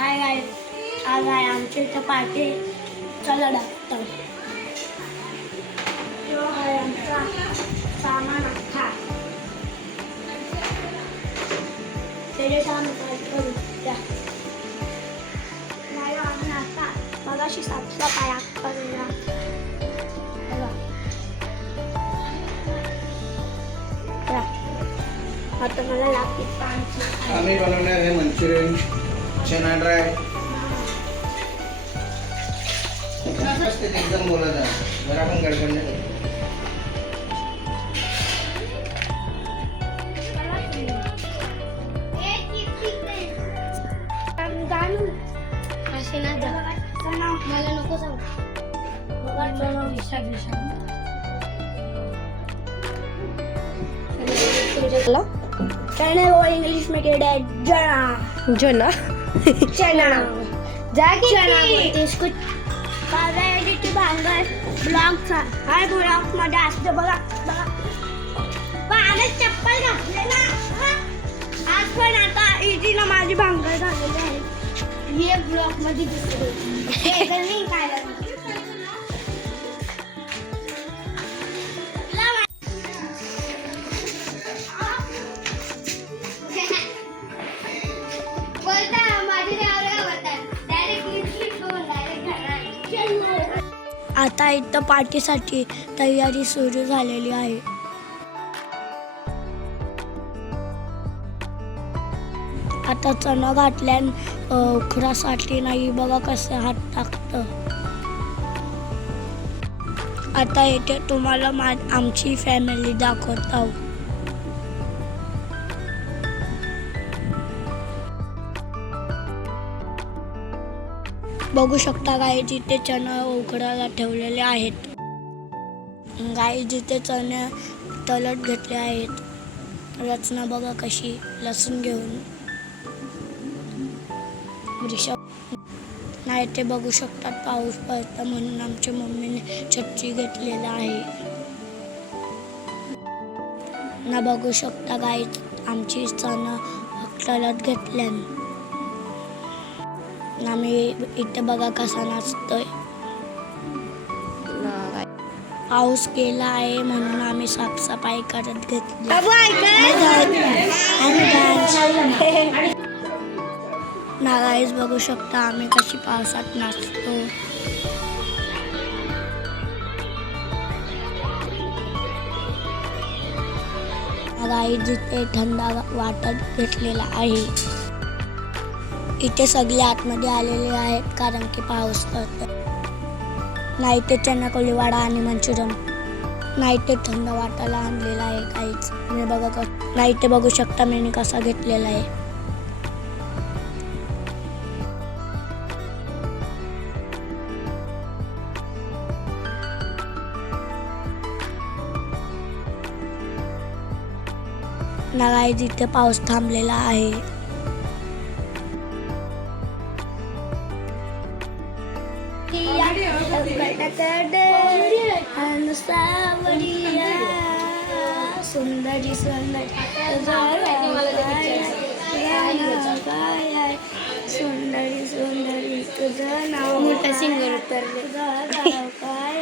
हाय गाय आज आहे आमच्या इथं पार्टी. चला डाक्टर तो आहे आमचा सामान अख्खा त्याचे सामान करू द्या. नाही आम्ही आता मगाशी साफसफाई करूया. आता मला लागते पाणी. आम्ही बनवणार आहे मंचुरियन, चना ड्राय. एकदम बोला जा जरा पण गडबड नाही करू. मला नको सांग. चना वो इंग्लिश में कहते हैं जना. जना चना चना इसको भांगर ब्लॉक हाय ब्लॉक मध्ये असतं बघा बघा. आज चप्पल घातले ना आज पण आता इजीला माझी भांगर झालेली आहे. हे ब्लॉक मध्ये दिसते काय आता इथं पार्टीसाठी तयारी सुरू झालेली आहे. आता चणा घातल्यान उखरासाठी नाही बघा कसे हात टाकतं. आता इथे तुम्हाला आमची फॅमिली दाखवत आहोत. बघू शकता गाय जिथे चणा उकडायला ठेवलेले आहेत. गाय जिथे चणे तलट घेतले आहेत. रचना बघा कशी लसूण घेऊन नाही ते बघू शकतात. पाऊस पडता म्हणून आमच्या मम्मीने छत्री घेतलेला आहे ना. बघू शकता गाय आमची चणा तलट घेतल्याने. आम्ही इथे बघा कसा नाचतोय. पाऊस गेला आहे म्हणून आम्ही साफसफाई करत घेतली. ना गाईज बघू शकता आम्ही कशी पावसात नाचतो. गाईज इथे थंड वाटत घेतलेला आहे. इथे सगळे आतमध्ये आलेले आहेत कारण की पाऊस पडतो. नाही ते चना कोळीवाडा आणि मंचुरियन नाही ते थंड वाटायला आणलेला आहे. काहीच मी बघा नाही ते बघू शकता मी कसा घेतलेला आहे. ना गाईज इथे पाऊस थांबलेला आहे. सुंदरी सुंदरी सुंदरी सुंदरी तुझं नाव मोठा सिंगर उतरले. काय